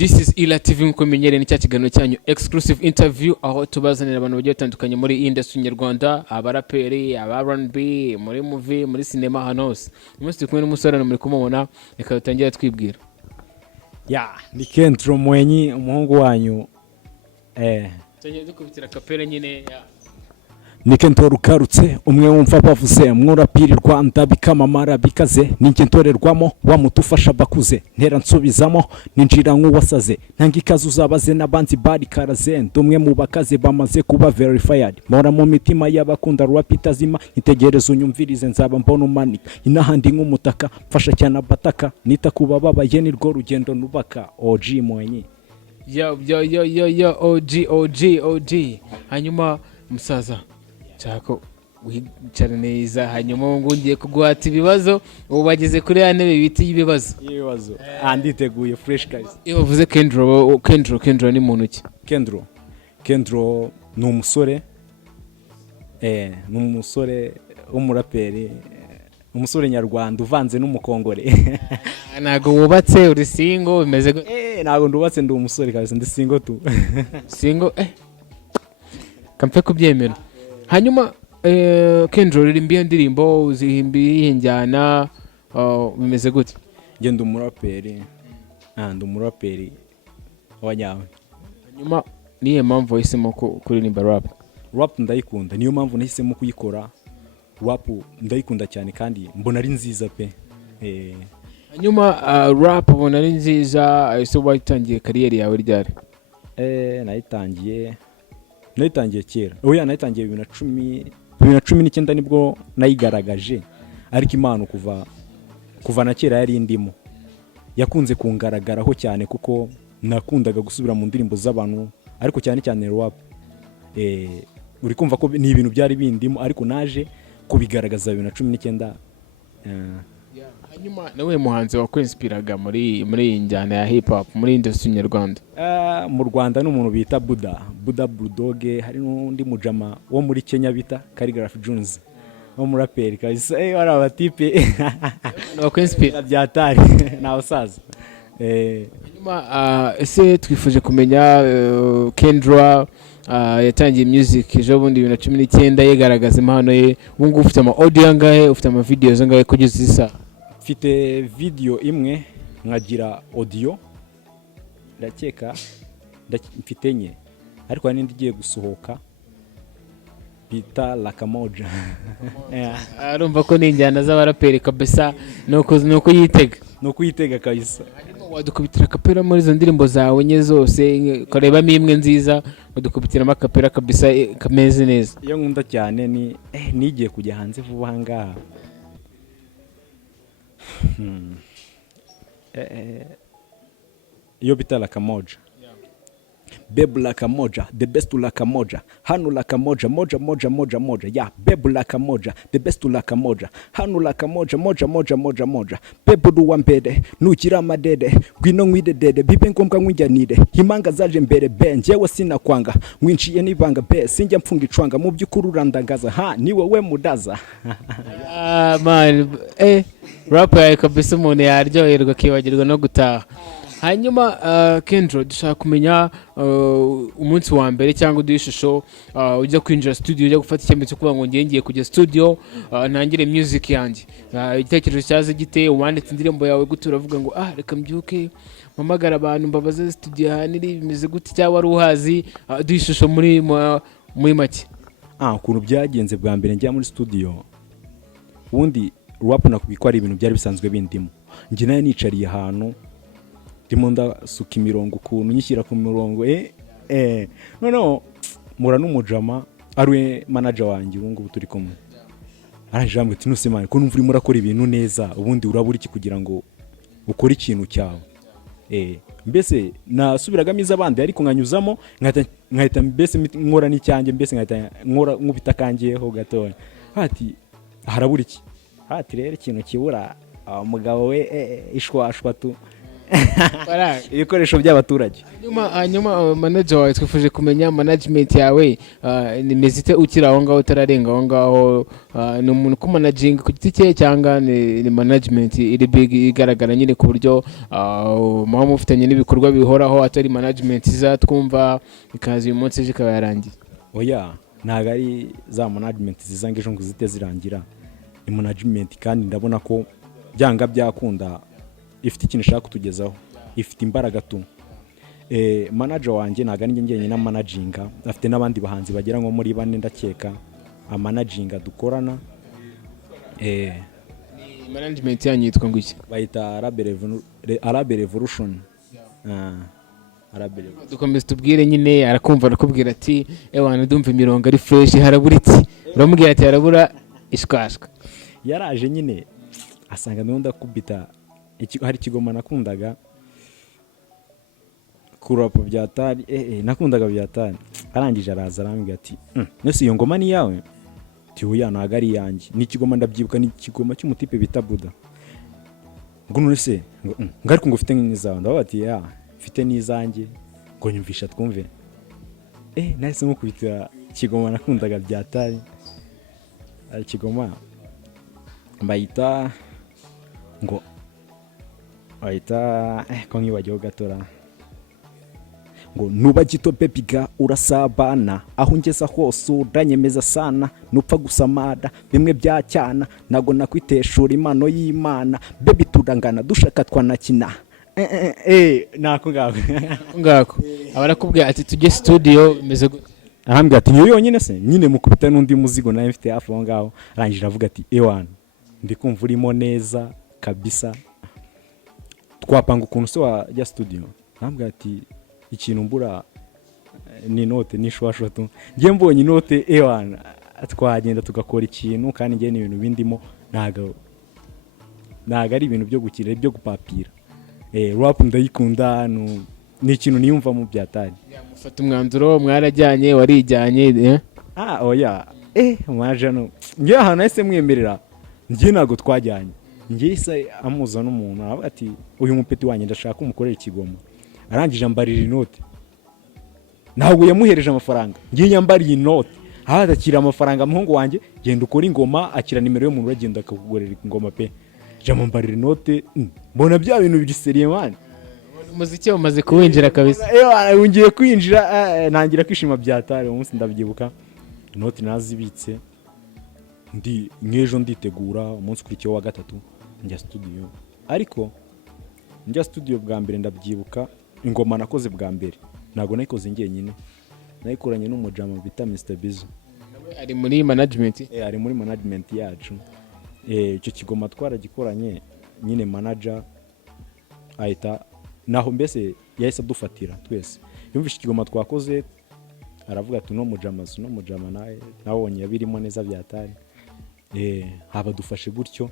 This is Ila TV nkuko menyere ni cya kiganiro cyanyu exclusive interview aho tubazanira abantu bagiye batandukanye muri industry nyarwanda, abaraperi, R&B, muri movie, muri cinema hano hose. Umunsi turi kumwe n'umusore muri kumubona, reka dutangira twibwira. Ni KENDO mwenyi umuhungu wanyu. Tujye dukubitira kapera nyine Ni KENDO rukarutse umwe wumva bavuze mwurapiri Rwanda bikamamara bikaze ninjye ntorerwamo wamutufasha bakuze ntera nsubizamo ninjira nk'uwasaze ntanga ikaze uzabaze n'abanzi bari karaze ndumwe mu bakaze bamaze kuba verified mora mu mitima y'abakunda rap itazima itegereza unyumvirize nzaba mbona umanika inahandi nk'umutaka mfasha cyane abataka nita kuba babaye ni rwo rugendo nubaka OG mwenyi yo OG hanyuma musaza cyako wicara neza hanyuma ngiye kuguhata ibibazo ubu bageze kuri ya ntebe biti y'ibibazo anditeguye fresh guys. Iyo bavuze KENDO ni muntu ki? KENDO ni umusore w'umuraperi, umusore nyarwanda uvanze n'umukongore. Nago wubatse uri single bimeze nago ndubatse ndi umusore kabisa ndi single tu. Single kampe kubyemera. Hanyuma KENDO ririmbiye ndirimbo uzihimbiye njyana bimeze gute? Nge ndi umuraperi wanyawe. Hanyuma niye mpamvu wahisemo kuririmba rap ndayikunda, niyo mpamvu nahisemo kuyikora. Rap ndayikunda cyane kandi mbona ari nziza pe. Hanyuma rap ubona ari nziza, ese wayitangiye kariyeri yawe ryari? Nayitangiye kera. Nayitangiye 2019 nibwo nayigaragaje, ariko Impano kuva na kera yari indimo. Yakunze kungaragaraho cyane kuko nakundaga gusubira mu ndirimbo z'abantu, ariko cyane rap. Uri kumva ko ni ibintu byari bindimo, ariko naje kubigaragaza 2019. Hanyuma nawe muhanzi wakwinspiraga muri njyana ya hip hop muri industry nyarwanda? Mu Rwanda n'umuntu bita Buda Bulldog, hari n'undi mujama wo muri Kenya bita Calligraph Jones wo muraperi kabisa. Wari abatipe wakwinspira byatari n'abasaza. Hanyuma ese twifuje kumenya KENDO yatangiye music ejo bundi 2019 yegaragaza impano ye. Ubungu ufite ama audio angahe, ufite ama videos angahe kugeza isa? Mfite video imwe nkagira audio ndakeka mfite nye, ariko hari n'indi igiye gusohoka bita Lakamoja. Arumva ko ninjyana z'abaraperi kabisa nuko yitega kabisa. Wadukubitira kapera muri zo ndirimbo zawe nye zose, karebamo imwe nziza wadukubitira kapera kabisa kameze neza. Iyo nkunda cyane ni nigiye kujya hanze vuba hangaha. Iyo bita Lakamoja. Babe Lakamoja, the best to Lakamoja. Hanu Lakamoja, moja. Yeah, babe Lakamoja, the best to Lakamoja. Hanu Lakamoja, moja. Babe du wambede, nukira amadede, gwino ngwidedede, bibe ngombwa nkwijyanire. Himanga zaje mbere be, njyewe sinakwanga. Nwinciye nibanga be, sinjya mfunga icwanga, mu by'ukuri urandangaza. Ni wowe mudaza. Man, rap ya kabisa umuntu yaryoherwa akibagirwa no gutaha. Hanyuma KENDO dushaka kumenya umunsi wa mbere cyangwa ishusho ujya kwinjira studio, ujya gufata icyemezo kuba ngo ngiye kujya studio ntangire music yanjye. Igitekerezo cyaze gite, wanditse indirimbo yawe gute uravuga ngo reka mbyuke mpamagara abantu mbabaze studio haniri bimeze gute, cyangwa wari uhazi ishusho muri make? Ukuntu byagenze bwa mbere njya muri studio, ubundi rap nakubiko ari ibintu byari bisanzwe bindimo. Nje naye nicariye ahantu ndimo ndasuka imirongo ukuntu nyishyira ku mirongo no mura n'umujama ari manager wanjye ubungu turi kumwe. Arajamwe ati nusemane ko numva uri murakora ibintu neza, ubundi urabura iki kugira ngo ukore ikintu cyawe. Mbese nasubiragamo izabandi ariko nkanyuzamo nkahita mbese nkora n'icyanjye, mbese nkahita nkora nkubita kangiyeho gatoya. Ati harabura iki? Ati rero ikintu kibura umugabo we ishwashwa tu ibikoresho by'abaturage. hanyuma manager wawe twifuje kumenya management yawe nimeze ite ukiri aho ngaho utararenga aho ngaho, ni umuntu kumanaginga ku giti cye cyangwa ni management iri big igaragara nyine ku buryo muba mufitanye n'ibikorwa bihoraho atari management iza twumva ikaza uyu munsi ejo ikaba yarangiye? Oya, ntabwo ari za management ziza ngo ejo ngo zite zirangira, ni management kandi ndabona ko byanga byakunda ifite ikintu ishaka kutugezaho, ifite imbaraga tu. Manager wanjye ntabwo ari njye njyenyine na managinga, afite n'abandi bahanzi bagera nko muri 4 ndakeka amanaginga dukorana. Management yanyu yitwa ngo iki? Bayita Arabe Revolution. Dukomeze tubwire nyine, arakumva arakubwira ati ewana ndumva imirongo ari fresh harabura iki, uramubwira ati harabura ishwashwa. Yaraje nyine asanga ndunda kubita hari ikigoma nakundaga kurapa byatari, nakundaga byatari. Arangije araza arambwira ati nese iyo ngoma ni yawe? Tihuya ntago ari yanjye, ni ikigoma ndabyibuka, ni ikigoma cy'umutipe bita Buda. Ngo none se ngariko ngo ufite nk'izawe? Ndavuga ati ya mfite n'izanjye, ngo nyumvisha twumve. Nahise mukubitira ikigoma nakundaga byatari. Ikigoma bayita ngo bayita ko nkibagiyeho gatora ngo nuba gito bebiga urasabana, aho ngeza hose uranyemeza sana, nupfa gusamada bimwe byacyana, nago nakwiteshura impano y'Imana, bebi turangana dushaka twanakina. Nako ngako abarakubwira ati tujye studio meze gute? Arambwira ati niyo yonyine se, nyine mukubita n'undi muzigo nawe mfite hafi aho ngaho. Arangije avuga ati ewana ndikumva urimo neza kabisa, twapanga ukuntu se wajya studio. Arambwira ati ikintu mbura ni note n'ishwashwa tu, ngiye mbonye note ewana twagenda tugakora ikintu, kandi ngiye n'ibintu bindimo ntago ari ibintu byo gukira, byo gupapira. Rap ndayikunda, ni ikintu niyumva mu byatari. Mufata umwanzuro, mwarajyanye, warijyanye? Oya, mwajano ngiye ahantu nahise mwemerera, ngiye ntago twajyanye. Ngiye se amuza n'umuntu aravuga ati uyu mupeti wanjye ndashaka umukorera ikigoma. Arangije ambarira inote, ntabwo yamuhereje amafaranga, ngiye nyambariye inote. Adakira amafaranga, muhungu wanjye genda ukora ingoma, akira nimero yo muntu agenda akakugorera ingoma pe. Jama mbarira inote, mbona bya bintu biri seriye man. Umuziki umaze kuwinjira kabisa. Ungiye kwinjira, nangira kwishima byatari. Umunsi ndabyibuka inote nazibitse, ndi ngejo nditegura umunsi kurikiye wa gatatu njya studio. Ariko njya studio bwa mbere ndabyibuka ingoma nakoze bwa mbere ntago nayikoze njyenyine, nayikoranye n'umujama bita Mr Bizo. Ari muri management? Ari muri management yacu. Icyo kigoma twaragikoranye nyine, manager ahita naho mbese yahise dufatira twese. Yumvishe ikigoma twakoze aravuga ati no mujama nawe nabonye birimo neza byatari. Haba dufashe gutyo.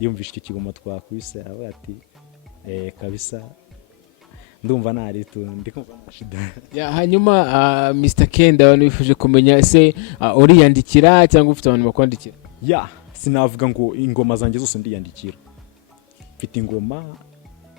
Yumvishe icyo kigoma twakwise aravuga ati kabisa ndumva nari tu ndikumva nashida. Hanyuma Mr Kenda abantu bifuje kumenya ese uriyandikira cyangwa ufite abantu bakwandikira? Sinavuga ngo ingoma zanjye zose ndiyandikira. Mfite ingoma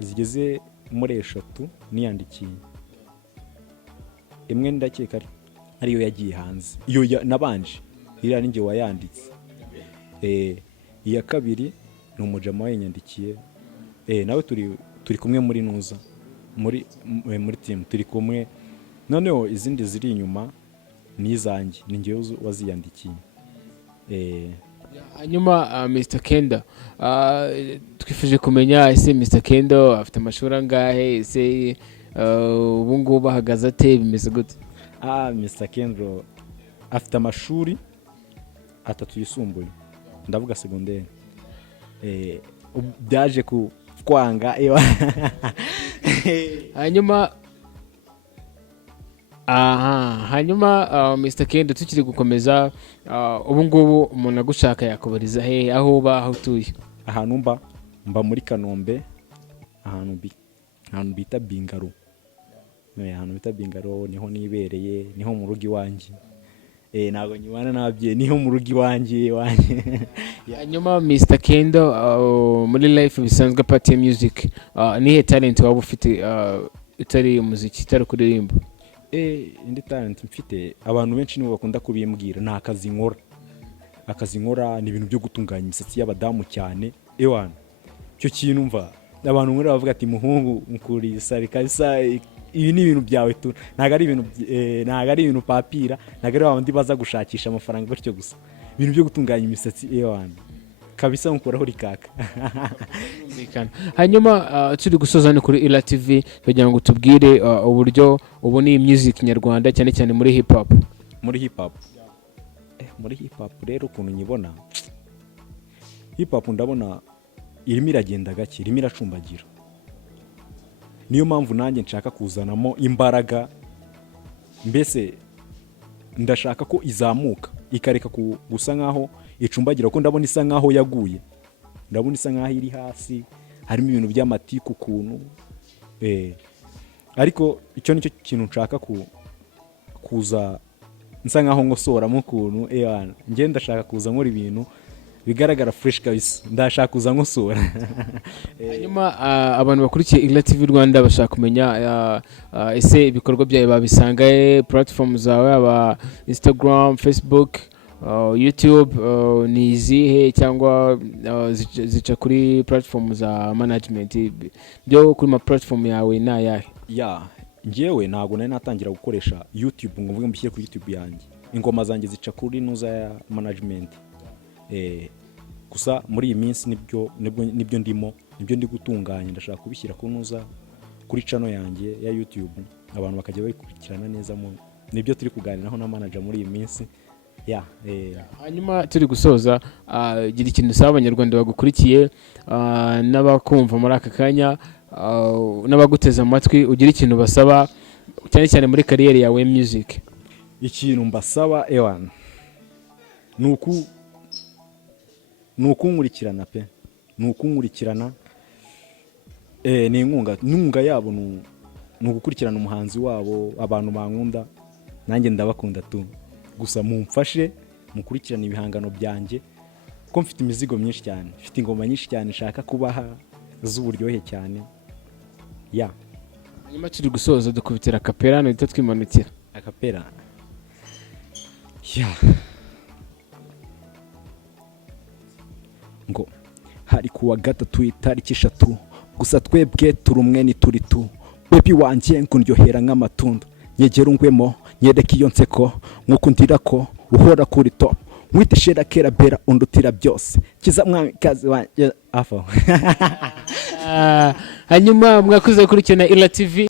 zigeze muri 3 niyandikiye. Imwe ndakeka ariyo yagiye hanze, iyo nabanje iriya ninjye wayanditse. Iya kabiri ni umujama wayanyandikiye. Nawe turi kumwe muri nuza muri team turi kumwe. Noneho izindi ziri inyuma nizanjye ninjye waziyandikiye. Hanyuma Mr Kenda twifuje kumenya ese Mr Kenda afite amashuri angahe, ese ubu ngubu bahagaze ate, bimeze gute? Mr Kenda afite amashuri 3 yisumbuye, ndavuga secondaire. Byaje kwanga hanyuma Mr Kenda tukiri gukomeza, ubu ngubu umuntu agushaka yakubariza he, aho uba, aho utuye? Ahantu mba muri Kanombe, ahantu bita Bingaro. Ahantu bita Bingaro niho nibereye, niho mu rugo iwanjye. ntabwo nyibana n'ababyeyi niho mu rugo iwanjye. hanyuma Mr Kendo, muri life bisanzwe apart ya music, nihe talent waba ufite itari umuziki, itari kuririmba? Indi talent mfite abantu benshi nibo bakunda kubimbwira, nta akazi nkora ni ibintu byo gutunganya imisatsi y'abadamu cyane. Cyo kintu mva abantu muri bavuga ati muhungu mukuri sari kabisa, ibi ni ibintu byawe tu, ntago ari ibintu papira, ntago ari abandi baza gushakisha amafaranga batyo gusa, ibintu byo gutunganya imisatsi kabisa mukoraho rikaka. hanyuma turi gusoza ni kuri Ila TV kugira ngo tubwire uburyo ubona iyi music nyarwanda cyane cyane muri hip hop. Muri hip hop rero ukuntu nyibona, hip hop ndabona irimo iragenda gake, irimo iracumbagira. Niyo mpamvu nanjye nshaka kuzanamo imbaraga, mbese ndashaka ko izamuka ikareka gusa nkaho icumbagira, ko ndabona isa nkaho yaguye, ndabona isa nkaho iri hasi, harimo ibintu by'amatiku ukuntu. Ariko icyo nicyo kintu nshaka kuza nsa nkaho ngosoramo ukuntu. Njye ndashaka kuza nkora ibintu bigaragara fresh kabisa, ndashaka kuza nkosora. hanyuma abantu bakurikiye Ila TV Rwanda bashaka kumenya ese ibikorwa byawe babisanga platform zawe, aba Instagram, Facebook, YouTube, ni izihe, cyangwa zica kuri platform za management byo kuri ma platform yawe ni ayahe? Njyewe ntabwo nari natangira gukoresha YouTube ngo mvuge mbishyire kuri YouTube yanjye, ingoma zanjye zica kuri nuza ya management. Gusa muri iyi minsi nibyo ndi gutunganya, ndashaka kubishyira ku nuza kuri channel yanjye ya YouTube, abantu bakajya bayikurikirana neza. Nibyo turi kuganiraho na manager muri iyi minsi. hanyuma turi gusoza, gira ikintu usaba abanyarwanda bagukurikiye n'abakumva muri aka kanya, n'abaguteza amatwi, ugira ikintu basaba cyane cyane muri kariyeri yawe music? Ikintu mbasaba nukunkurikirana pe, nukunkurikirana. Ni inkunga yabo, nugukurikirana umuhanzi wabo, abantu bankunda nanjye ndabakunda tu. Gusa mumfashe mukurikirana ibihangano byanjye, ko mfite imizigo myinshi cyane, mfite ingoma nyinshi cyane nshaka kubaha z'uburyohe cyane. Hanyuma turi gusoza dukubitira akapera no twimanukira. Akapera ngo hari kuwa gatatu itariki 3, gusa twebwe turi umwe ni turi tu, baby wanjye ngundyohera nk'amatunda, nyegera ungwemo nyereka iyo nseko nkuko ndira ko uhora kuri top, mwitishera kera bera undutira byose, kiza mwami kazi wanjye afo. Hanyuma mwakuze kurikirana Ila TV.